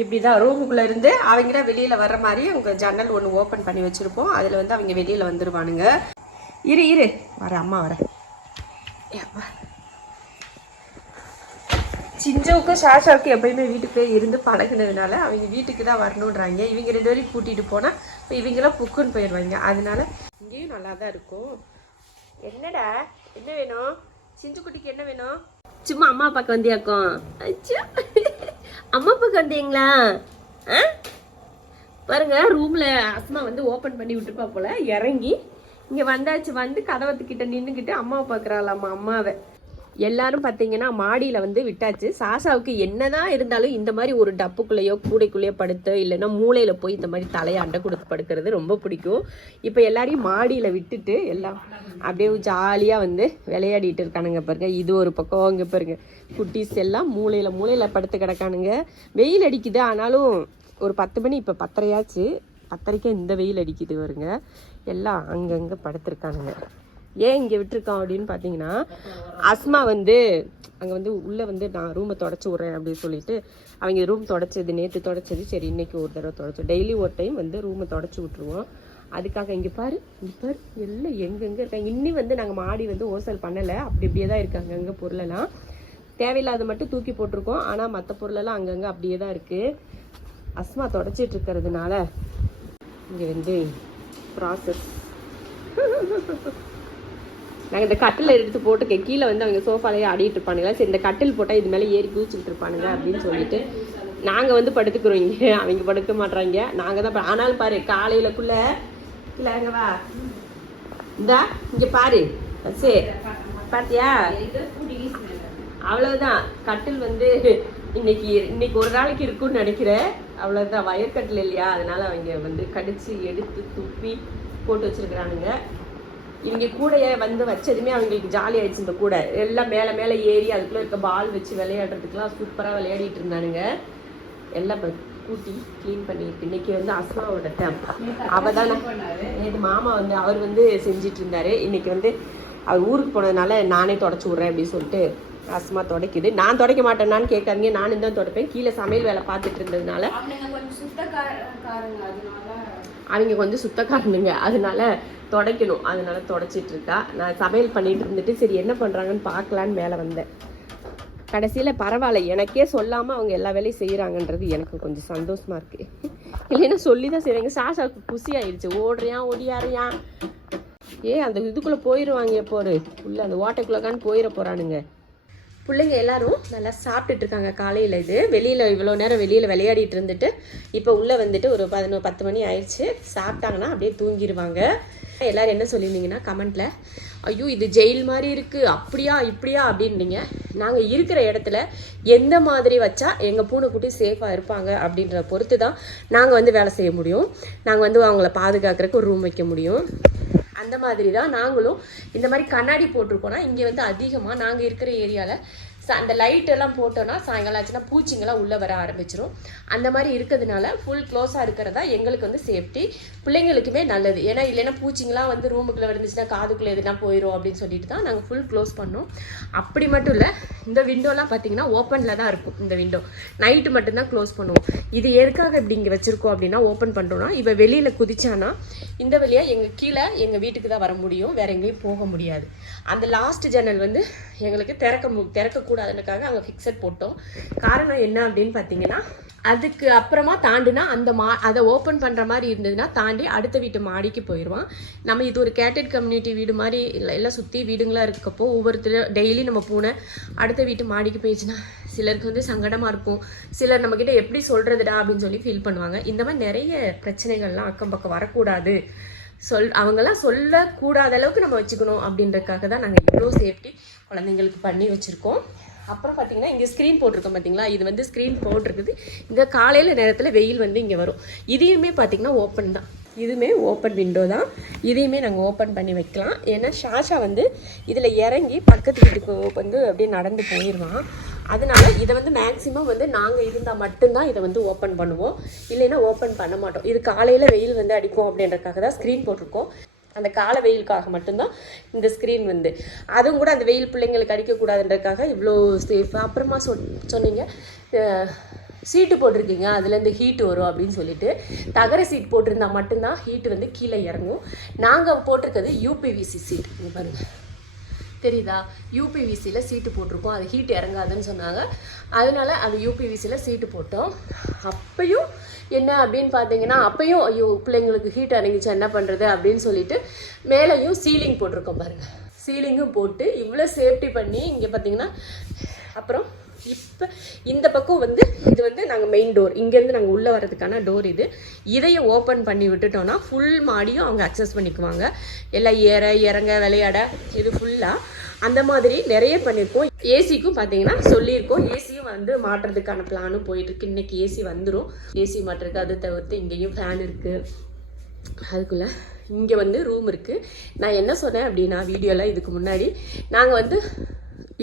இப்படி தான் ரூமுக்குள்ளே இருந்து அவங்க தான் வெளியில் வர்ற மாதிரி அவங்க ஜன்னல் ஒன்று ஓப்பன் பண்ணி வச்சுருப்போம். அதில் வந்து அவங்க வெளியில் வந்துடுவானுங்க. இரு வரேன், அம்மா வரேன். சிஞ்சவுக்கும் ஷாஷாவுக்கும் எப்பயுமே வீட்டுக்கு போய் இருந்து பழகினதுனால அவங்க வீட்டுக்கு தான் வரணுன்றாங்க. இவங்க 2 பேரையும் கூட்டிகிட்டு போனால் இப்போ இவங்களாம் புக்குன்னு போயிடுவாங்க. அதனால இங்கேயும் நல்லா தான் இருக்கும். என்னடா என்ன வேணும்? சிஞ்சு குட்டிக்கு என்ன வேணும்? சும்மா அம்மா அப்பாவுக்கு வந்தியாக்கும். அச்சா அம்மா அப்பாவுக்கு வந்தீங்களா? பாருங்க ரூமில் அஸ்மா வந்து ஓப்பன் பண்ணி விட்டுருப்பா போல். இறங்கி இங்கே வந்தாச்சு. வந்து கதவத்துக்கிட்ட நின்றுக்கிட்டு அம்மாவை பார்க்குறாளாம்மா அம்மாவை. எல்லாரும் பார்த்தீங்கன்னா மாடியில் வந்து விட்டாச்சு. சாசாவுக்கு என்னதான் இருந்தாலும் இந்த மாதிரி ஒரு டப்புக்குள்ளேயோ கூடைக்குள்ளேயோ படுத்து இல்லைன்னா மூளையில் போய் இந்த மாதிரி தலையை அண்டை கொடுத்து படுக்கிறது ரொம்ப பிடிக்கும். இப்போ எல்லாரையும் மாடியில் விட்டுட்டு எல்லாம் அப்படியே ஜாலியாக வந்து விளையாடிட்டு இருக்கானுங்க பாருங்க. இது ஒரு பக்கம் அங்கே பாருங்க குட்டீஸ் எல்லாம் மூளையில் படுத்து கிடக்கானுங்க. வெயில் அடிக்குது. ஆனாலும் ஒரு 10 மணி, இப்போ 10:30 10:30 இந்த வெயில் அடிக்குது வருங்க. எல்லாம் அங்கங்கே படுத்துருக்கானுங்க. ஏன் இங்கே விட்டுருக்கோம் அப்படின்னு பார்த்தீங்கன்னா, அஸ்மா வந்து அங்கே வந்து உள்ளே வந்து நான் ரூமை தொடச்சி விட்றேன் அப்படின்னு சொல்லிட்டு அவங்க ரூம் தொடச்சது நேற்று தொடச்சது. சரி இன்னைக்கு ஒரு தடவை தொடச்சோம். டெய்லி ஒரு டைம் வந்து ரூமை தொடச்சி விட்ருவோம். அதுக்காக இங்கே பாரு எல்லாம் எங்கெங்கே இருக்காங்க. இன்னும் வந்து நாங்கள் மாடி வந்து ஹோல்சேல் பண்ணலை. அப்படி இப்படியே தான் இருக்காங்க. அங்கே பொருளெல்லாம் தேவையில்லாத மட்டும் தூக்கி போட்டிருக்கோம். ஆனால் மற்ற பொருளெல்லாம் அங்கங்கே அப்படியே தான் இருக்குது. அஸ்மா தொடச்சிட்டு இருக்கிறதுனால இங்கே வந்து ப்ராசஸ். நாங்கள் இந்த கட்டில் எடுத்து போட்டு கீழே வந்து அவங்க சோஃபாலேயே ஆடிட்டு இருப்பானுங்களா. சரி இந்த கட்டில் போட்டால் இது மேலே ஏறி குதிச்சுட்டு இருப்பானுங்க அப்படின்னு சொல்லிட்டு நாங்கள் வந்து படுத்துக்கிறோம். இங்கே அவங்க படுக்க மாட்டாங்க. நாங்கள் தான். ஆனாலும் பாரு காலையிலக்குள்ளே இல்லைங்கவா இந்தா இங்கே பாரு சரி பார்த்தியா அவ்வளோதான். கட்டில் வந்து இன்னைக்கு ஒரு நாளைக்கு இருக்குன்னு நினைக்கிறேன். அவ்வளோதான். வயற்கட்டில் இல்லையா, அதனால அவங்க வந்து கடிச்சு எடுத்து துப்பி போட்டு வச்சிருக்கிறானுங்க. இவங்க கூடையை வந்து வச்சதுமே அவங்களுக்கு ஜாலி ஆயிடுச்சு. இந்த கூடை எல்லாம் மேலே ஏறி அதுக்குள்ளே இருக்க பால் வச்சு விளையாடுறதுக்குலாம் சூப்பராக விளையாடிட்டு இருந்தானுங்க. எல்லாம் கூட்டி க்ளீன் பண்ணியிருக்கு. இன்னைக்கு வந்து அஸ்மாவோட டைம். அவள் தானே நேற்று மாமா வந்து அவர் வந்து செஞ்சிட்டு இருந்தாரு. இன்னைக்கு வந்து அவர் ஊருக்கு போனதுனால நானே தொடச்சி விட்றேன் அப்படின்னு சொல்லிட்டு அஸ்மா துடைக்குது. நான் துடைக்க மாட்டேன்னான்னு கேட்காதீங்க, நானும் தான் துடைப்பேன். கீழே சமையல் வேலை பார்த்துட்டு இருந்ததுனால அவங்க கொஞ்சம் சுத்தக்காரனுங்க, அதனால துடைக்கணும். அதனால துடைச்சிட்டு இருக்கா. நான் சமையல் பண்ணிட்டு இருந்துட்டு சரி என்ன பண்ணுறாங்கன்னு பார்க்கலான்னு மேலே வந்தேன். கடைசியில் பரவாயில்ல, எனக்கே சொல்லாமல் அவங்க எல்லா வேலையும் செய்கிறாங்கன்றது எனக்கு கொஞ்சம் சந்தோஷமாக இருக்குது. இல்லைன்னா சொல்லி தான் செய்வாங்க. சாஷாவுக்கு குசி ஆயிடுச்சு. ஓடுறியான் ஓடியாரியான் அந்த இதுக்குள்ளே போயிடுவாங்க. போரு உள்ள அந்த ஓட்டைக்குள்ளக்கான்னு போயிட போகிறானுங்க. பிள்ளைங்க எல்லாரும் நல்லா சாப்பிட்டுட்டு இருக்காங்க. காலையில் இது வெளியில் இவ்வளோ நேரம் வெளியில் விளையாடிட்டு இருந்துட்டு இப்போ உள்ளே வந்துட்டு ஒரு 10 மணி ஆயிடுச்சு. சாப்பிட்டாங்கன்னா அப்படியே தூங்கிடுவாங்க. எல்லோரும் என்ன சொல்லியிருந்தீங்கன்னா கமெண்ட்டில், ஐயோ இது ஜெயில் மாதிரி இருக்குது அப்படியா இப்படியா அப்படின்னீங்க. நாங்கள் இருக்கிற இடத்துல எந்த மாதிரி வச்சா எங்கள் பூனைக்குட்டி சேஃபாக இருப்பாங்க அப்படின்ற பொறுத்து தான் நாங்கள் வந்து வேலை செய்ய முடியும். நாங்கள் வந்து அவங்கள பாதுகாக்கிறதுக்கு ஒரு ரூம் வைக்க முடியும். அந்த மாதிரி தான் நாங்களும் இந்த மாதிரி கண்ணாடி போட்டிருக்கோன்னா இங்கே வந்து அதிகமாக நாங்கள் இருக்கிற ஏரியாவில் அந்த லைட்டெல்லாம் போட்டோன்னா சாயங்காலம் ஆச்சுன்னா பூச்சிங்கெல்லாம் உள்ளே வர ஆரம்பிச்சிடும். அந்த மாதிரி இருக்கிறதுனால ஃபுல் க்ளோஸாக இருக்கிறதா எங்களுக்கு வந்து சேஃப்டி, பிள்ளைங்களுக்குமே நல்லது. ஏன்னா இல்லைன்னா பூச்சிங்கெல்லாம் வந்து ரூமுக்குள்ளே வந்துச்சுன்னா காதுக்குள்ளே எதுனா போயிடும் அப்படின்னு சொல்லிட்டு தான் நாங்கள் ஃபுல் க்ளோஸ் பண்ணோம். அப்படி மட்டும் இல்லை, இந்த விண்டோலாம் பார்த்தீங்கன்னா ஓப்பனில் தான் இருக்கும். இந்த விண்டோ நைட்டு மட்டும்தான் க்ளோஸ் பண்ணுவோம். இது எதுக்காக இப்படி இங்கே வச்சுருக்கோம் அப்படின்னா, ஓப்பன் பண்ணுறோன்னா இவள் வெளியில் குதிச்சானா இந்த வழியாக எங்கள் கீழே எங்கள் வீட்டுக்கு தான் வர முடியும், வேறு எங்கேயும் போக முடியாது. அந்த லாஸ்ட் ஜன்னல் வந்து எங்களுக்கு திறக்கக்கூடாதுன்றக்காக அங்கே ஃபிக்ஸட் போட்டோம். காரணம் என்ன அப்படின்னு பார்த்தீங்கன்னா, அதுக்கு அப்புறமா தாண்டினா அதை ஓப்பன் பண்ணுற மாதிரி இருந்ததுன்னா தாண்டி அடுத்த வீட்டு மாடிக்கு போயிடுவான். நம்ம இது ஒரு கேட்டட் கம்யூனிட்டி வீடு மாதிரி எல்லாம் சுற்றி வீடுங்களாக இருக்கப்போ ஒவ்வொருத்தர் டெய்லி நம்ம பூனை அடுத்த வீட்டு மாடிக்கு போயிடுச்சுன்னா சிலருக்கு வந்து சங்கடமாக இருக்கும். சிலர் நம்மக்கிட்ட எப்படி சொல்கிறதுடா அப்படின்னு சொல்லி ஃபீல் பண்ணுவாங்க. இந்த மாதிரி நிறைய பிரச்சனைகள்லாம் அக்கம் பக்கம் வரக்கூடாது, அவங்கெல்லாம் சொல்லக்கூடாத அளவுக்கு நம்ம வச்சுக்கணும் அப்படின்றதுக்காக தான் நாங்கள் இவ்வளோ சேஃப்டி குழந்தைங்களுக்கு பண்ணி வச்சுருக்கோம். அப்புறம் பார்த்தீங்கன்னா இங்கே ஸ்க்ரீன் போட்டிருக்கோம் பார்த்தீங்களா, இது வந்து ஸ்க்ரீன் போட்டிருக்குது. இந்த காலையில் நேரத்தில் வெயில் வந்து இங்கே வரும். இதையுமே பார்த்தீங்கன்னா ஓப்பன் தான், இதுவுமே ஓப்பன் விண்டோ தான். இதையுமே நாங்கள் ஓப்பன் பண்ணி வைக்கலாம். ஏன்னா ஷாஷா வந்து இதில் இறங்கி பக்கத்து வீட்டுக்கு வந்து அப்படியே நடந்து போயிடுவான். அதனால இதை வந்து மேக்ஸிமம் வந்து நாங்கள் இருந்தால் மட்டும்தான் இதை வந்து ஓப்பன் பண்ணுவோம், இல்லைன்னா ஓப்பன் பண்ண மாட்டோம். இது காலையில் வெயில் வந்து அடிக்கும் அப்படின்றதுக்காக தான் ஸ்க்ரீன் போட்டிருக்கோம். அந்த கால வெயிலுக்காக மட்டும்தான் இந்த ஸ்க்ரீன் வந்து, அதுவும் கூட அந்த வெயில் பிள்ளைங்களுக்கு அடிக்கக்கூடாதுன்றதுக்காக இவ்வளோ சேஃபாக. அப்புறமா சொன்னீங்க சீட்டு போட்டிருக்கீங்க அதுலேருந்து ஹீட் வரும் அப்படின்னு சொல்லிட்டு தகர சீட் போட்டிருந்தா மட்டும்தான் ஹீட்டு வந்து கீழே இறங்கும். நாங்கள் போட்டிருக்கிறது யூபிவிசி சீட். இங்கே பாருங்கள் தெரியுதா, யூபிவிசியில் சீட்டு போட்டிருக்கோம், அது ஹீட் இறங்காதுன்னு சொன்னாங்க. அதனால அந்த யூபிவிசியில் சீட்டு போட்டோம். அப்பையும் என்ன அப்படின்னு பார்த்தீங்கன்னா அப்பையும் ஐயோ பிள்ளைங்களுக்கு ஹீட் இறங்கிச்சு என்ன பண்ணுறது அப்படின்னு சொல்லிட்டு மேலேயும் சீலிங் போட்டிருக்கோம் பாருங்கள். சீலிங்கும் போட்டு இவ்வளோ சேஃப்டி பண்ணி இங்கே பார்த்தீங்கன்னா அப்புறம் இப்போ இந்த பக்கம் வந்து இது வந்து நாங்கள் மெயின் டோர், இங்கேருந்து நாங்கள் உள்ளே வர்றதுக்கான டோர் இது. இதையை ஓப்பன் பண்ணி விட்டுட்டோன்னா ஃபுல் மாடியும் அவங்க அக்சஸ் பண்ணிக்குவாங்க. எல்லாம் ஏற இறங்க விளையாட இது ஃபுல்லாக அந்த மாதிரி நிறைய பண்ணியிருக்கோம். ஏசிக்கும் பார்த்தீங்கன்னா சொல்லியிருக்கோம், ஏசியும் வந்து மாட்டுறதுக்கான பிளானும் போயிட்டுருக்கு. இன்றைக்கி ஏசி வந்துடும், ஏசி மாட்டுறதுக்கு. அது தவிர்த்து இங்கேயும் ஃபேன் இருக்குது. அதுக்குள்ளே இங்கே வந்து ரூம் இருக்குது. நான் என்ன சொன்னேன் அப்படின்னா வீடியோவில் இதுக்கு முன்னாடி நாங்கள் வந்து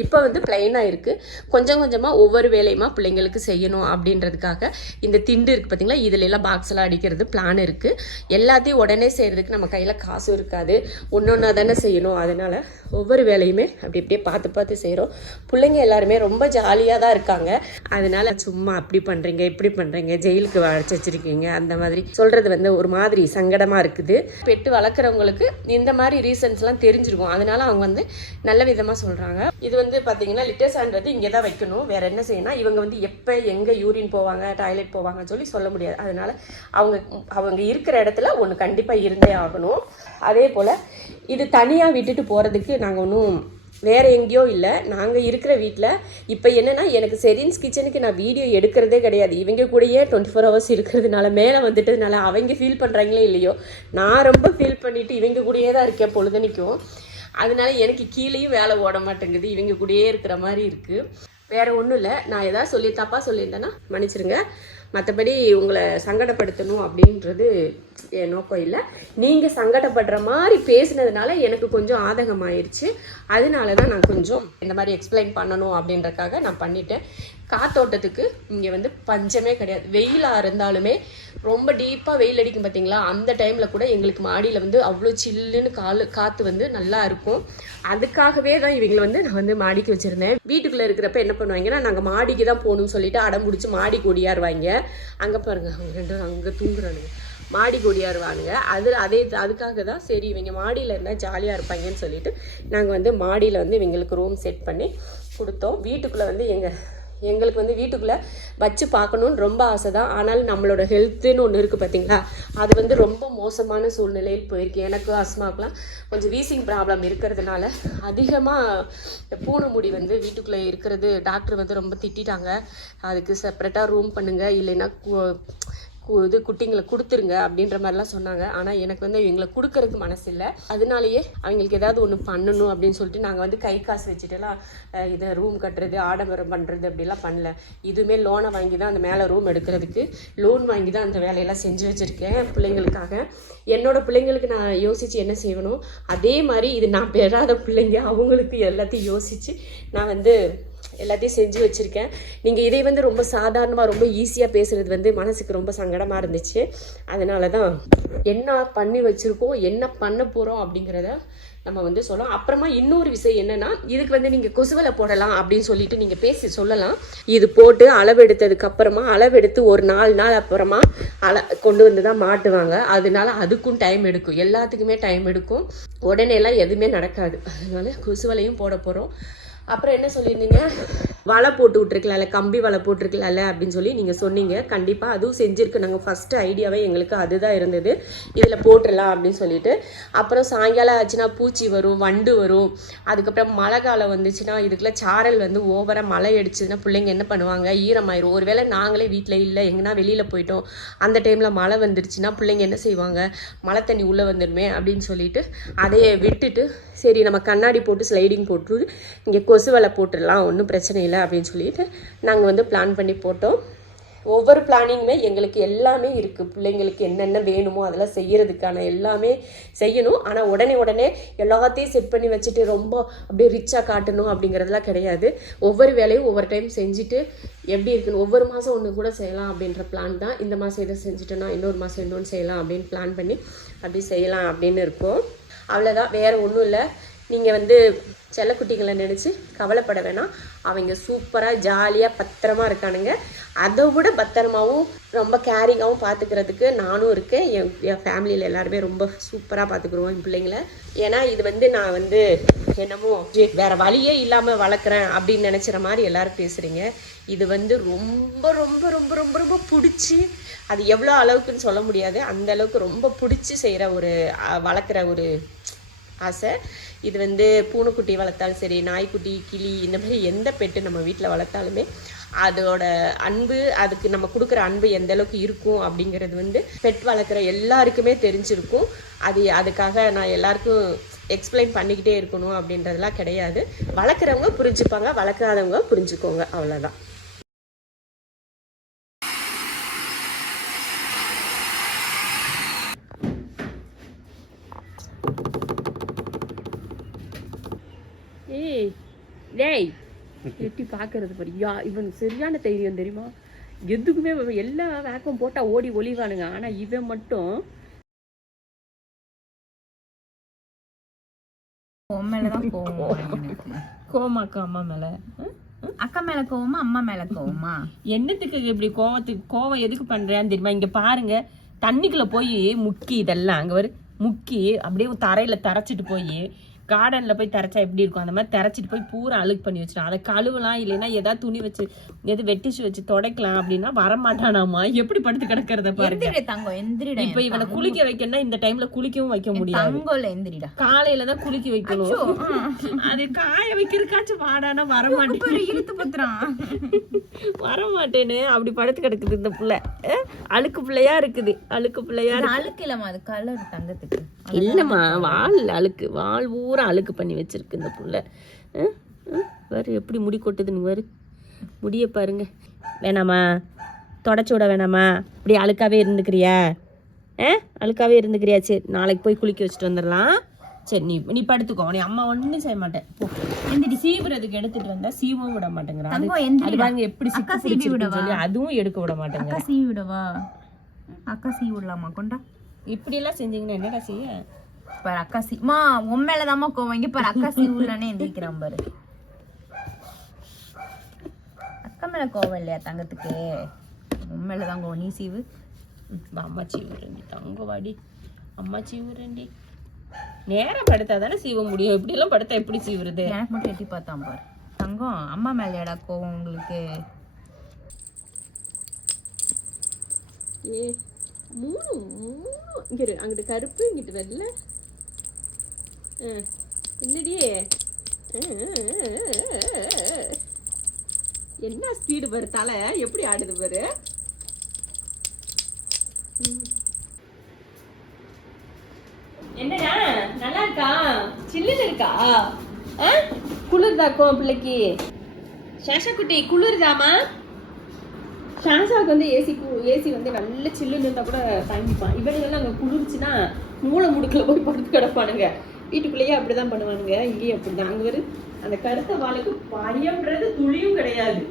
இப்போ வந்து பிளைனாக இருக்குது, கொஞ்சம் கொஞ்சமாக ஒவ்வொரு வேலையுமா பிள்ளைங்களுக்கு செய்யணும் அப்படின்றதுக்காக இந்த திண்டு இருக்குது பார்த்தீங்களா, இதில் எல்லாம் பாக்ஸ் எல்லாம் அடிக்கிறது பிளான் இருக்குது. எல்லாத்தையும் உடனே செய்கிறதுக்கு நம்ம கையில் காசும் இருக்காது, ஒன்று ஒன்றா தானே செய்யணும். அதனால் ஒவ்வொரு வேலையுமே அப்படி அப்படியே பார்த்து பார்த்து செய்கிறோம். பிள்ளைங்க எல்லாருமே ரொம்ப ஜாலியாக தான் இருக்காங்க. அதனால் சும்மா அப்படி பண்ணுறீங்க இப்படி பண்ணுறீங்க ஜெயிலுக்கு வளைச்சி வச்சுருக்கீங்க அந்த மாதிரி சொல்கிறது வந்து ஒரு மாதிரி சங்கடமாக இருக்குது. பெட்டு வளர்க்குறவங்களுக்கு இந்த மாதிரி ரீசன்ஸ்லாம் தெரிஞ்சிருக்கும், அதனால் அவங்க வந்து நல்ல விதமாக சொல்கிறாங்க. இது வந்து பார்த்தீங்கன்னா லிட்டர் சான்றது இங்கே தான் வைக்கணும். வேறு என்ன செய்யணும், இவங்க வந்து எப்போ எங்கே யூரின் போவாங்க டாய்லெட் போவாங்கன்னு சொல்ல முடியாது. அதனால் அவங்க இருக்கிற இடத்துல ஒன்று கண்டிப்பாக இருந்தே ஆகணும். அதே போல் இது தனியாக விட்டுட்டு போகிறதுக்கு நாங்கள் ஒன்றும் வேறு எங்கேயோ இல்லை, நாங்கள் இருக்கிற வீட்டில். இப்போ என்னென்னா எனக்கு செரின்ஸ் கிச்சனுக்கு நான் வீடியோ எடுக்கிறதே கிடையாது. இவங்க கூடயே 24 hours இருக்கிறதுனால மேலே வந்துட்டதுனால அவங்க ஃபீல் பண்ணுறாங்களே இல்லையோ, நான் ரொம்ப ஃபீல் பண்ணிவிட்டு இவங்க கூடயே தான் இருக்கேன் பொழுதுனிக்கும். அதனால எனக்கு கீழேயும் வேலை ஓட மாட்டேங்குது, இவங்க கூடயே இருக்கிற மாதிரி இருக்குது. வேறு ஒன்றும் இல்லை, நான் எதாவது தப்பாக சொல்லியிருந்தேன்னா மன்னிச்சிருங்க. மற்றபடி உங்களை சங்கடப்படுத்தணும் அப்படின்றது என் நோக்கம் இல்லை. நீங்கள் சங்கடப்படுற மாதிரி பேசினதுனால எனக்கு கொஞ்சம் ஆதகமாயிருச்சு. அதனால தான் நான் கொஞ்சம் இந்த மாதிரி எக்ஸ்பிளைன் பண்ணணும் அப்படின்றக்காக நான் பண்ணிட்டேன். காத்தோட்டத்துக்கு இங்கே வந்து பஞ்சமே கிடையாது. வெயிலாக இருந்தாலுமே ரொம்ப டீப்பாக வெயில் அடிக்கும் பார்த்தீங்களா, அந்த டைமில் கூட எங்களுக்கு மாடியில் வந்து அவ்வளோ சில்லுன்னு காற்று வந்து நல்லா இருக்கும். அதுக்காகவே தான் இவங்களை வந்து நான் வந்து மாடிக்கு வச்சுருந்தேன். வீட்டுக்குள்ளே இருக்கிறப்ப என்ன பண்ணுவாங்கன்னா நாங்கள் மாடிக்கு தான் போகணும்னு சொல்லிட்டு அடம் பிடிச்சி மாடி கொடியாருவாங்க. அங்கே பாருங்கள் அவங்க ரெண்டு அங்கே தூங்குறானுங்க, மாடி கொடியாருவானுங்க. அதுக்காக தான் சரி இவங்க மாடியில் இருந்தால் ஜாலியாக இருப்பாங்கன்னு சொல்லிட்டு நாங்கள் வந்து மாடியில் வந்து இவங்களுக்கு ரூம் செட் பண்ணி கொடுத்தோம். வீட்டுக்குள்ளே வந்து எங்களுக்கு வந்து வீட்டுக்குள்ளே வச்சு பார்க்கணுன்னு ரொம்ப ஆசை தான். ஆனால் நம்மளோட ஹெல்த்துன்னு ஒன்று இருக்குது பார்த்தீங்களா, அது வந்து ரொம்ப மோசமான சூழ்நிலையில் போயிருக்கு. எனக்கு அஸ்மாக்கெலாம் கொஞ்சம் வீசிங் ப்ராப்ளம் இருக்கிறதுனால அதிகமாக பூனை முடி வந்து வீட்டுக்குள்ளே இருக்கிறது டாக்டர் வந்து ரொம்ப திட்டாங்க. அதுக்கு செப்பரேட்டாக ரூம் பண்ணுங்கள், இல்லைன்னா இது குட்டிங்களை கொடுத்துருங்க அப்படின்ற மாதிரிலாம் சொன்னாங்க. ஆனால் எனக்கு வந்து இவங்களை கொடுக்கறதுக்கு மனசு இல்லை. அதனாலேயே அவங்களுக்கு ஏதாவது ஒன்று பண்ணணும் அப்படின்னு சொல்லிட்டு நாங்கள் வந்து கை காசு வச்சுட்டுலாம் இதை ரூம் கட்டுறது ஆடம்பரம் பண்ணுறது அப்படிலாம் பண்ணல. இதுவுமே லோனை வாங்கி தான் அந்த மேலே ரூம் எடுக்கிறதுக்கு லோன் வாங்கி தான் அந்த வேலையெல்லாம் செஞ்சு வச்சுருக்கேன் பிள்ளைங்களுக்காக. என்னோடய பிள்ளைங்களுக்கு நான் யோசித்து என்ன செய்யணும், அதே மாதிரி இது நான் பெறாத பிள்ளைங்க அவங்களுக்கு எல்லாத்தையும் யோசித்து நான் வந்து எல்லாத்தையும் செஞ்சு வச்சுருக்கேன். நீங்கள் இதை வந்து ரொம்ப சாதாரணமாக ரொம்ப ஈஸியாக பேசுகிறது வந்து மனசுக்கு ரொம்ப சங்கடமாக இருந்துச்சு. அதனால தான் என்ன பண்ணி வச்சுருக்கோம் என்ன பண்ண போகிறோம் அப்படிங்கிறத நம்ம வந்து சொல்லலாம். அப்புறமா இன்னொரு விஷயம் என்னென்னா, இதுக்கு வந்து நீங்கள் கொசுவலை போடலாம் அப்படின்னு சொல்லிட்டு நீங்கள் பேசி சொல்லலாம். இது போட்டு அளவெடுத்ததுக்கு அப்புறமா அளவெடுத்து ஒரு 4 நாள் அப்புறமா கொண்டு வந்து தான் மாட்டுவாங்க. அதனால அதுக்கும் டைம் எடுக்கும், எல்லாத்துக்குமே டைம் எடுக்கும். உடனே எல்லாம் எதுவுமே நடக்காது. அதனால கொசுவலையும் போட போகிறோம். அப்புறம் என்ன சொல்லியிருந்தீங்க, வலை போட்டு விட்ருக்கலாம்ல, கம்பி வலை போட்டிருக்கலாம்ல அப்படின்னு சொல்லி நீங்கள் சொன்னீங்க. கண்டிப்பாக அதுவும் செஞ்சுருக்கு. நாங்கள் ஃபஸ்ட்டு ஐடியாவே எங்களுக்கு அதுதான் இருந்தது, இதில் போட்டுடலாம் அப்படின்னு சொல்லிட்டு. அப்புறம் சாயங்காலம் ஆச்சுன்னா பூச்சி வரும், வண்டு வரும். அதுக்கப்புறம் மழை காலம் வந்துச்சுன்னா இதுக்குள்ள சாரல் வந்து ஓவராக மழை அடிச்சதுன்னா பிள்ளைங்க என்ன பண்ணுவாங்க, ஈரமாயிரும். ஒருவேளை நாங்களே வீட்டில் இல்லை எங்கன்னா வெளியில் போயிட்டோம், அந்த டைமில் மழை வந்துருச்சுன்னா பிள்ளைங்க என்ன செய்வாங்க, மழை தண்ணி உள்ளே வந்துடுமே அப்படின்னு சொல்லிட்டு அதையே விட்டுட்டு சரி நம்ம கண்ணாடி போட்டு ஸ்லைடிங் போட்டு இங்கே கொசு வலை போட்டுடலாம், ஒன்றும் பிரச்சனை இல்லை அப்படின்னு சொல்லிட்டு நாங்கள் வந்து பிளான் பண்ணி போட்டோம். ஒவ்வொரு பிளானிங்குமே எங்களுக்கு எல்லாமே இருக்குது. பிள்ளைங்களுக்கு என்னென்ன வேணுமோ அதெல்லாம் செய்கிறதுக்கான எல்லாமே செய்யணும். ஆனால் உடனே எல்லாத்தையும் செட் பண்ணி வச்சுட்டு ரொம்ப அப்படியே ரிச்சாக காட்டணும் அப்படிங்கிறதுலாம் கிடையாது. ஒவ்வொரு வேலையும் ஒவ்வொரு டைம் செஞ்சுட்டு எப்படி இருக்குன்னு ஒவ்வொரு மாதம் ஒன்று கூட செய்யலாம் அப்படின்ற பிளான் தான். இந்த மாதம் இதை செஞ்சுட்டோன்னா இன்னொரு மாதம் இன்னொன்று செய்யலாம் அப்படின்னு பிளான் பண்ணி அப்படி செய்யலாம் அப்படின்னு இருக்கோம். அவ்வளோதான், வேறு ஒன்றும் இல்லை. நீங்கள் வந்து செல்லக்குட்டிகளை நினச்சி கவலைப்பட வேணாம். அவங்க சூப்பராக ஜாலியாக பத்திரமா இருக்கானுங்க. அதை விட பத்திரமாவும் ரொம்ப கேரிங்காகவும் பார்த்துக்கிறதுக்கு நானும் இருக்கேன். என் ஃபேமிலியில் எல்லாருமே ரொம்ப சூப்பராக பார்த்துக்குருவோம் என் பிள்ளைங்கள. ஏன்னா இது வந்து நான் வந்து என்னமோ வேறு வழியே இல்லாமல் வளர்க்குறேன் அப்படின்னு நினச்சிற மாதிரி எல்லோரும் பேசுகிறீங்க. இது வந்து ரொம்ப ரொம்ப ரொம்ப ரொம்ப ரொம்ப பிடிச்சி, அது எவ்வளோ அளவுக்குன்னு சொல்ல முடியாது, அந்த அளவுக்கு ரொம்ப பிடிச்சி செய்கிற ஒரு வளர்க்குற ஒரு ஆசை. இது வந்து பூனைக்குட்டி வளர்த்தாலும் சரி, நாய்க்குட்டி, கிளி, இந்த மாதிரி எந்த பெட்டு நம்ம வீட்டில் வளர்த்தாலுமே அதோட அன்பு, அதுக்கு நம்ம கொடுக்குற அன்பு எந்த அளவுக்கு இருக்கும் அப்படிங்கிறது வந்து பெட் வளர்க்குற எல்லாருக்குமே தெரிஞ்சிருக்கும். அதுக்காக நான் எல்லாருக்கும் எக்ஸ்பிளைன் பண்ணிக்கிட்டே இருக்கணும் அப்படின்றதெல்லாம் கிடையாது. வளர்க்குறவங்க புரிஞ்சுப்பாங்க, வளர்க்காதவங்க புரிஞ்சுக்கோங்க, அவ்வளோதான். ஏய் டேய், எட்டி பார்க்கறது பாரு. இவன் சரியான தைரியம் தெரியுமா? எதுக்குமே எல்லா வேக்கம் போட்டால் ஓடி ஒளிவானுங்க. ஆனால் இவன் மட்டும் கோமாக்கா அம்மா மேல, அக்கா மேல கோவமா, அம்மா மேல கோவமா? என்னத்துக்கு இப்படி கோவம் எதுக்கு பண்றேன்னு தெரியுமா? இங்க பாருங்க, தண்ணிக்குள்ள போய் முக்கி, இதெல்லாம் அங்க ஒரு முக்கி அப்படியே தரையில தரைச்சிட்டு போய் கார்டனில் போய் தரைச்சா எப்படி இருக்கும், அந்த மாதிரி தரைச்சிட்டு போய் பூரா அழுக்கு பண்ணி வச்சிடும். அதை கழுவலாம், இல்லைன்னா ஏதாவது துணி வச்சு எது வெட்டிச்சு வச்சு துடைக்கலாம் அப்படின்னா வரமாட்டானாமா. எப்படி படுத்து கிடக்கிறத பாருங்க. இப்ப இவனை குளிக்க வைக்கணும்னா இந்த டைம்ல குளிக்கவும் வைக்க முடியாது. காலையில தான் குளிக்க வைக்கணும். அது காய வைக்கிறதுக்காச்சும் வாடானா வரமாட்டேன்னு அப்படி படுத்து கிடக்குது இந்த புள்ள. அழுக்கு பிள்ளையா இருக்குது, அழுக்கு பிள்ளையா. அழுக்கு இல்லம்மா, அது கலர் தங்கத்துக்கு இல்லம்மா, வால் அழுக்கு, வால் ஊரா அழுக்கு பண்ணி வச்சிருக்கு இந்த புள்ள. வேறு எப்படி முடி கொட்டுதுன்னு வேறு முடிய பாருங்க. வேணாமா, தொடச்சி விட வேணாமா? இப்படி அழுக்காவே இருந்துக்கிறியா? அழுக்காவே இருந்துக்கிறியா? சரி, நாளைக்கு போய் குளிக்க வச்சுட்டு வந்துடலாம். சரி, நீ படுத்துக்கோ. நீ அம்மா ஒன்றும் செய்ய மாட்டேன். எந்திரி. சீவுறதுக்கு எடுத்துட்டு வந்தா சீவும் விட மாட்டேங்கிறான். அது பாருங்க எப்படி சொல்லி அதுவும் எடுக்க விட மாட்டேங்க. சீவி விடவா? அக்கா சீவி விடலாமா? கொண்டா. இப்படி எல்லாம் செஞ்சீங்கன்னா என்னடா செய்ய? பாரு அக்கா சீமா உன் மேலதாம்மா கோவங்க. பாரு அக்கா சீவுலன்னே எந்திரிக்கிறான் பாரு. அக்கா மேல கோவம் இல்லையா தங்கத்துக்கு? உன் மேலதான் கோவம். நீ சீவு. அம்மா சீவுறேன்டி தங்க வாடி. அம்மா சீவுறேன்டி. நேரம் படுத்தா தானே சீவ முடியும். இப்படி எல்லாம் படுத்தா எப்படி சீவுறது? எனக்கு மட்டும் எட்டி பார்த்தான் பாரு. தங்கம், அம்மா மேலையாடா கோவம் உங்களுக்கு? மூணு இங்க அங்கிட்டு கருப்பு, இங்கிட்டு வெள்ளை. என்னடியே என்ன ஸ்பீடு பாரு, தலை எப்படி ஆடுது பாரு. என்னடா நல்லா இருக்கா? சில்லுன்னு இருக்கா? குளிர்தாக்கும் பிள்ளைக்கு. சாஷா குட்டி குளிர்தாமா? ஷான்சாவுக்கு வந்து ஏசி வந்து நல்ல சில்லுன்னு இருந்தால் கூட தாங்கிப்பான். இவனுங்கெல்லாம் அங்கே குளிர்ச்சுன்னா மூளை முடுக்கில் போய் படுத்து கிடப்பானுங்க. வீட்டுக்குள்ளேயே அப்படி தான் பண்ணுவானுங்க. இங்கேயும் அப்படி தான். அங்கே வரும் அந்த கருத்த வாளுக்கு பயம்ன்றது துளியும் கிடையாது,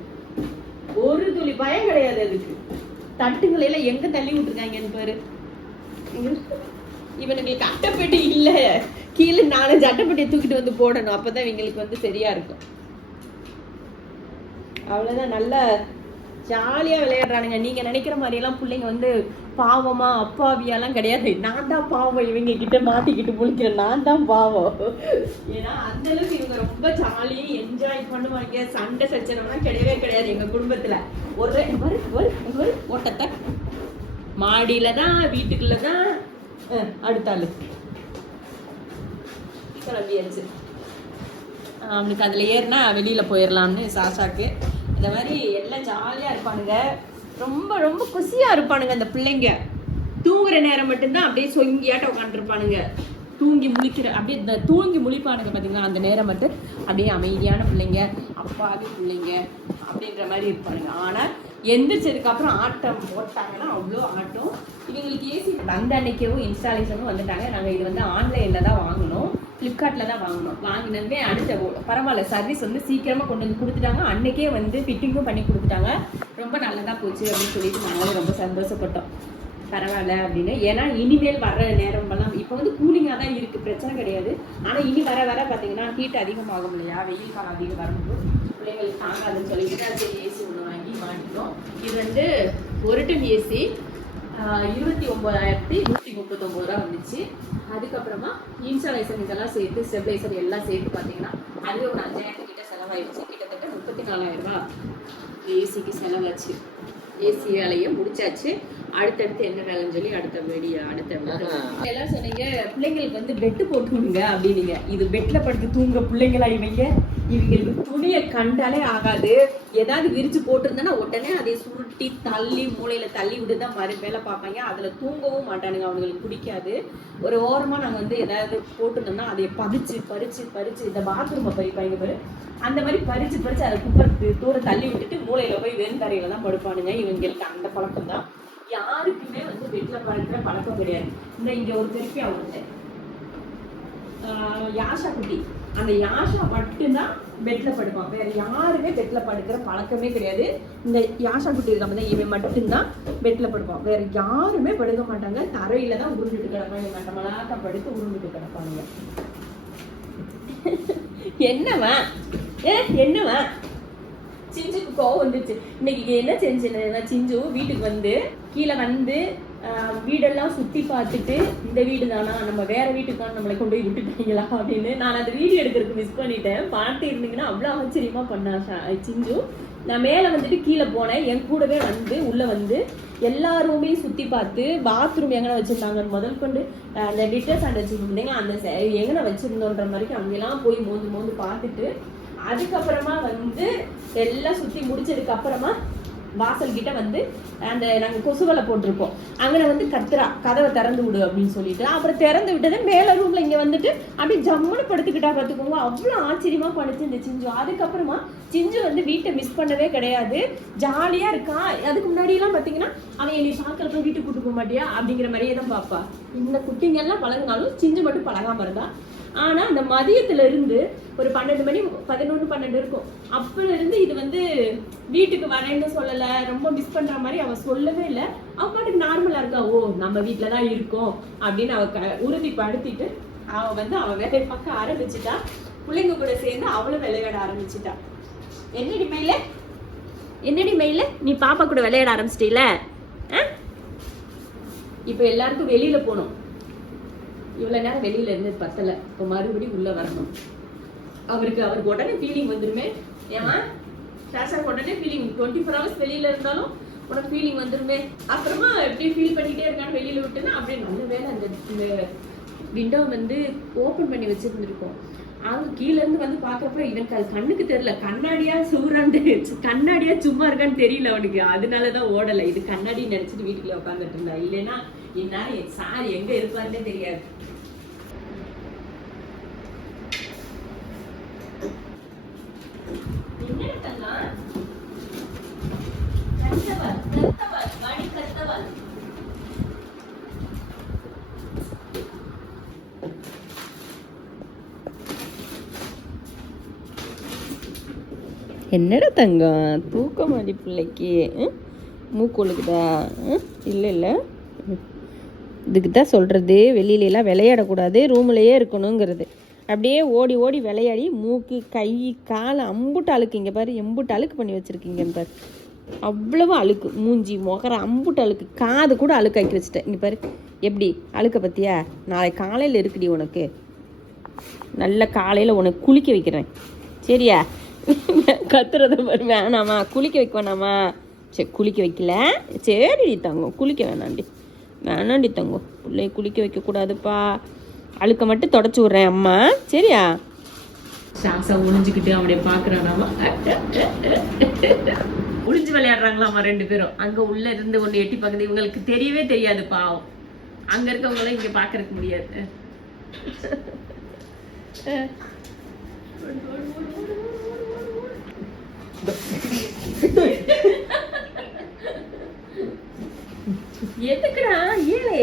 ஒரு துளி பயம் கிடையாது அதுக்கு. தட்டுங்களையெல்லாம் எங்கே தள்ளி விட்டுருக்காங்கன்னு பாரு. இவனுங்களுக்கு அட்டைப்பெட்டி இல்லை, கீழே 4 அட்டைப்பெட்டியை தூக்கிட்டு வந்து போடணும். அப்போ தான் இவங்களுக்கு வந்து சரியா இருக்கும். அவ்வளோதான், நல்ல ஜாலியாக விளையாடுறானுங்க. நீங்கள் நினைக்கிற மாதிரியெல்லாம் பிள்ளைங்க வந்து பாவமா அப்பாவியாலாம் கிடையாது. நான் தான் பாவம், இவங்க கிட்ட மாட்டிக்கிட்டு முழிக்கிறேன். நான் தான் பாவம். ஏன்னா அந்த அளவுக்கு இவங்க ரொம்ப ஜாலியாக என்ஜாய் பண்ணுவாங்க. சண்டை சச்சரவுலாம் கிடையவே கிடையாது எங்கள் குடும்பத்தில். ஒரு ஓட்டத்தை மாடியில தான், வீட்டுக்குள்ள தான். அடுத்தாள் கிளம்பியாச்சு. அவனுக்கு அதில் ஏறினா வெளியில் போயிடலாம்னு சாஷாக்கு. இந்த மாதிரி எல்லாம் ஜாலியாக இருப்பானுங்க. ரொம்ப ரொம்ப குசியாக இருப்பானுங்க அந்த பிள்ளைங்க. தூங்குற நேரம் மட்டும்தான் அப்படியே சொங்கியாட்ட உட்காந்துருப்பானுங்க. தூங்கி முழிப்பானுங்க பார்த்தீங்களா, அந்த நேரம் மட்டும் அப்படியே அமைதியான பிள்ளைங்க, அப்பாவி பிள்ளைங்க அப்படின்ற மாதிரி இருப்பானுங்க. ஆனால் எந்திரிச்சதுக்கப்புறம் ஆட்டம் போட்டாங்கன்னா அவ்வளோ ஆட்டம். இவங்களுக்கு ஏசி வந்த அன்னைக்கேவும் இன்ஸ்டாலேஷனும் வந்துட்டாங்க. நாங்கள் இது வந்து ஆன்லைனில் தான் வாங்கினோம், ஃப்ளிப்கார்ட்டில் தான் வாங்கினோம். வாங்கினதுமே அடுத்த பரவாயில்ல, சர்வீஸ் வந்து சீக்கிரமாக கொண்டு வந்து கொடுத்துட்டாங்க. அன்றைக்கே வந்து ஃபிட்டிங்கும் பண்ணி கொடுத்துட்டாங்க. ரொம்ப நல்லதாக போச்சு அப்படின்னு சொல்லிட்டு நாங்களும் ரொம்ப சந்தோஷப்பட்டோம். பரவாயில்ல அப்படின்னு. ஏன்னா இனிமேல் வர்ற நேரமெல்லாம் இப்போ வந்து கூலிங்காக தான் இருக்குது, பிரச்சனை கிடையாது. ஆனால் இனி வர வர பார்த்தீங்கன்னா ஹீட் அதிகமாகும் இல்லையா, வெயில் காலம் அதிகம் வரும்போது பிள்ளைங்களுக்கு தாங்காதுன்னு சொல்லிட்டு தான் சரி ஏசி ஒன்று வாங்கி மாட்டிட்டோம். இது வந்து ஒரு டன் ஏசி 29,139 ரூபா வந்துச்சு. அதுக்கப்புறமா இன்ஸ்டாலேஷன் இதெல்லாம் சேர்த்து ஸ்டெபிளைசர் எல்லாம் சேர்த்து பார்த்தீங்கன்னா அது ஒரு 5,000 கிட்ட செலவாயிடுச்சு. கிட்டத்தட்ட 34,000 ரூபா ஏசிக்கு செலவாச்சு. ஏசி வேலையை முடிச்சாச்சு. அடுத்தடுத்து என்ன வேலைன்னு சொல்லி அடுத்த எல்லாம் சொன்னீங்க பிள்ளைங்களுக்கு வந்து பெட்டு போட்டு விடுங்க அப்படின்னீங்க. இது பெட்ல படுத்து தூங்க பிள்ளைங்களா இவங்களுக்கு துணியை கண்டாலே ஆகாது. ஏதாவது விரிச்சு போட்டிருந்தேன்னா உடனே அதை சுருட்டி தள்ளி மூளையில தள்ளி விட்டுதான் மறு வேலை பார்ப்பாங்க. அதுல தூங்கவும் மாட்டானுங்க, அவங்களுக்கு பிடிக்காது. ஒரு ஓரமா நாங்க வந்து ஏதாவது போட்டிருந்தோம்னா அதை பறிச்சு இந்த பாத்ரூமை பறிப்பாங்க பாரு, அந்த மாதிரி பறிச்சு அதை குப்பை தூர தள்ளி விட்டுட்டு மூளையில போய் வெண்தரையில தான் படுப்பானுங்க. இவங்களுக்கு அந்த பழக்கம் தான். யாருக்குமே வந்து பெட்ல படுக்கிற பழக்கம் கிடையாது. இந்த இங்க ஒரு பெருக்கி அவங்க யாஷா குட்டி, அந்த யாஷா மட்டும்தான் பெட்ல படுப்பான். வேற யாருமே பெட்ல படுக்கிற பழக்கமே கிடையாது. இந்த யாஷா குட்டி இருக்காம இவன் மட்டும்தான் பெட்ல படுப்பான். வேற யாருமே படுக்க மாட்டாங்க. தரையில தான் உருண்டுட்டு கிடப்பாங்க. மட்டமலாக்க படுத்து உருண்டுட்டு கிடப்பானுங்க. என்னவா சிஞ்சுக்கு கோவம் வந்துச்சு. இன்னைக்கு என்ன செஞ்சேன்னா, சிஞ்சு வீட்டுக்கு வந்து கீழே வந்து வீடெல்லாம் சுற்றி பார்த்துட்டு இந்த வீடு தானா, நம்ம வேற வீட்டுக்கான நம்மளை கொண்டு போய் விட்டுட்டீங்களா அப்படின்னு நான் அந்த வீடியோ எடுக்கிறதுக்கு மிஸ் பண்ணிட்டேன். பார்த்து இருந்தீங்கன்னா அவ்வளோ ஆச்சரியமா பண்ணா சிஞ்சு. நான் மேலே வந்துட்டு கீழே போனேன். என் கூடவே வந்து உள்ளே வந்து எல்லா ரூமையும் சுற்றி பார்த்து பாத்ரூம் எங்கே வச்சுருந்தாங்கன்னு முதல் கொண்டு அந்த டிட்டர் சாண்ட் வச்சுருந்தீங்க அந்த எங்கே வச்சுருந்தோன்ற மாதிரி அங்கெல்லாம் போய் மோந்து பார்த்துட்டு அதுக்கப்புறமா வந்து எல்லாம் சுற்றி முடிச்சதுக்கு அப்புறமா வாசல் கிட்ட வந்து அந்த நாங்கள் கொசுவலை போட்டிருப்போம், அங்கே வந்து கத்துறா கதவை திறந்து விடு அப்படின்னு சொல்லிட்டு. அப்புறம் திறந்து விட்டது மேலே ரூம்ல இங்கே வந்துட்டு அப்படியே ஜம்முன்னு படுத்துக்கிட்டா பார்த்துக்கோங்க. அவ்வளோ ஆச்சரியமா பண்ணிச்சு இந்த சிஞ்சு. அதுக்கப்புறமா சிஞ்சு வந்து வீட்டை மிஸ் பண்ணவே கிடையாது, ஜாலியாக இருக்கான். அதுக்கு முன்னாடியெல்லாம் பார்த்தீங்கன்னா அவன் என்னை பார்க்கறப்ப வீட்டுக்கு கூட்டு போக மாட்டியா அப்படிங்கிற மாதிரியே தான் பார்ப்பா. இந்த குட்டிங்கெல்லாம் பழகினாலும் சிஞ்சு மட்டும் பழகாம இருந்தா. ஆனா அந்த மதியத்துல இருந்து ஒரு 12 மணி 11, 12 இருக்கும். அப்பல இருந்து இது வந்து வீட்டுக்கு வரேன்னு சொல்லல, ரொம்ப மிஸ் பண்ற மாதிரி அவ சொல்லவே இல்லை. அவ பாட்டுக்கு நார்மலா இருக்கா. ஓ நம்ம வீட்டுலதான் இருக்கோம் அப்படின்னு அவ உறுதிப்படுத்திட்டு அவ வந்து அவ வேலையை பார்க்க ஆரம்பிச்சுட்டா. பிள்ளைங்க கூட சேர்ந்து அவளும் விளையாட ஆரம்பிச்சுட்டா. என்னடி மயில நீ பாப்பா கூட விளையாட ஆரம்பிச்சிட்டீல. இப்ப எல்லாருக்கும் வெளியில போகணும். இவ்வளவு நேரம் வெளியில இருந்து பத்தல, இப்போ மறுபடியும் உள்ள வரணும். அவருக்கு உடனே ஃபீலிங் வந்துருமே. ஏமா சாஷாக்கு உடனே ஃபீலிங் 24 hours வெளியில இருந்தாலும் உனக்கு ஃபீலிங் வந்துருமே. அப்புறமா எப்படி ஃபீல் பண்ணிட்டே இருக்கான்னு வெளியில விட்டுன்னா அப்படியே நல்ல வேலை அந்த விண்டோ வந்து ஓப்பன் பண்ணி வச்சிருந்துருக்கோம். அவங்க கீழே இருந்து வந்து பாக்குறப்ப இவனுக்கு அது கண்ணுக்கு தெரியல, கண்ணாடியா சூறாண்டு கண்ணாடியா சும்மா இருக்கான்னு தெரியல அவனுக்கு. அதனாலதான் ஓடலை. இது கண்ணாடி நினைச்சிட்டு வீட்டுக்குள்ள உட்காந்துட்டு இருந்தா. இல்லைன்னா இந்நேரம் சார் எங்க இருப்பாருன்னே தெரியாது. என்னடா தங்கம் தூக்க மாடி பிள்ளைக்கு மூக்கொழுக்குதா? இல்லை இதுக்கு தான் சொல்கிறது, வெளியிலலாம் விளையாடக்கூடாது, ரூம்லேயே இருக்கணுங்கிறது. அப்படியே ஓடி ஓடி விளையாடி மூக்கு கை கால் அம்புட்டு அழுக்கு. இங்கே பாரு எம்புட்டு அழுக்கு பண்ணி வச்சுருக்கீங்கன்னு பாரு. அவ்வளவு அழுக்கு, மூஞ்சி முகர அம்புட்டு அழுக்கு, காது கூட அழுக்காக்கி வச்சுட்டேன். இங்கே பாரு எப்படி அழுக்க பற்றியா? நாளைக்கு காலையில் இருக்குடி உனக்கு, நல்ல காலையில் உனக்கு குளிக்க வைக்கிறேன் சரியா? கத்துறத பாரு. வேணாமா குளிக்க வைக்க வேணாமா? சரி குளிக்க வைக்கல, சரிடி தங்கம் குளிக்க வேணாண்டி தங்கம். பிள்ளைய குளிக்க வைக்கக்கூடாதுப்பா, அழுக்க மட்டும் தொடச்சி விட்றேன் அம்மா சரியா? சாக்ஸா ஒளிஞ்சுக்கிட்டு அவனை பார்க்குறானாமா, ஒளிஞ்சு விளையாடுறாங்களாமா 2 பேரும். அங்கே உள்ள இருந்து ஒன்று எட்டி பார்க்குது. இவங்களுக்கு தெரியவே தெரியாது பாவம். அங்கே இருக்கவங்களும் இங்கே பார்க்கறதுக்கு முடியாது. எதுக்குடா ஏழை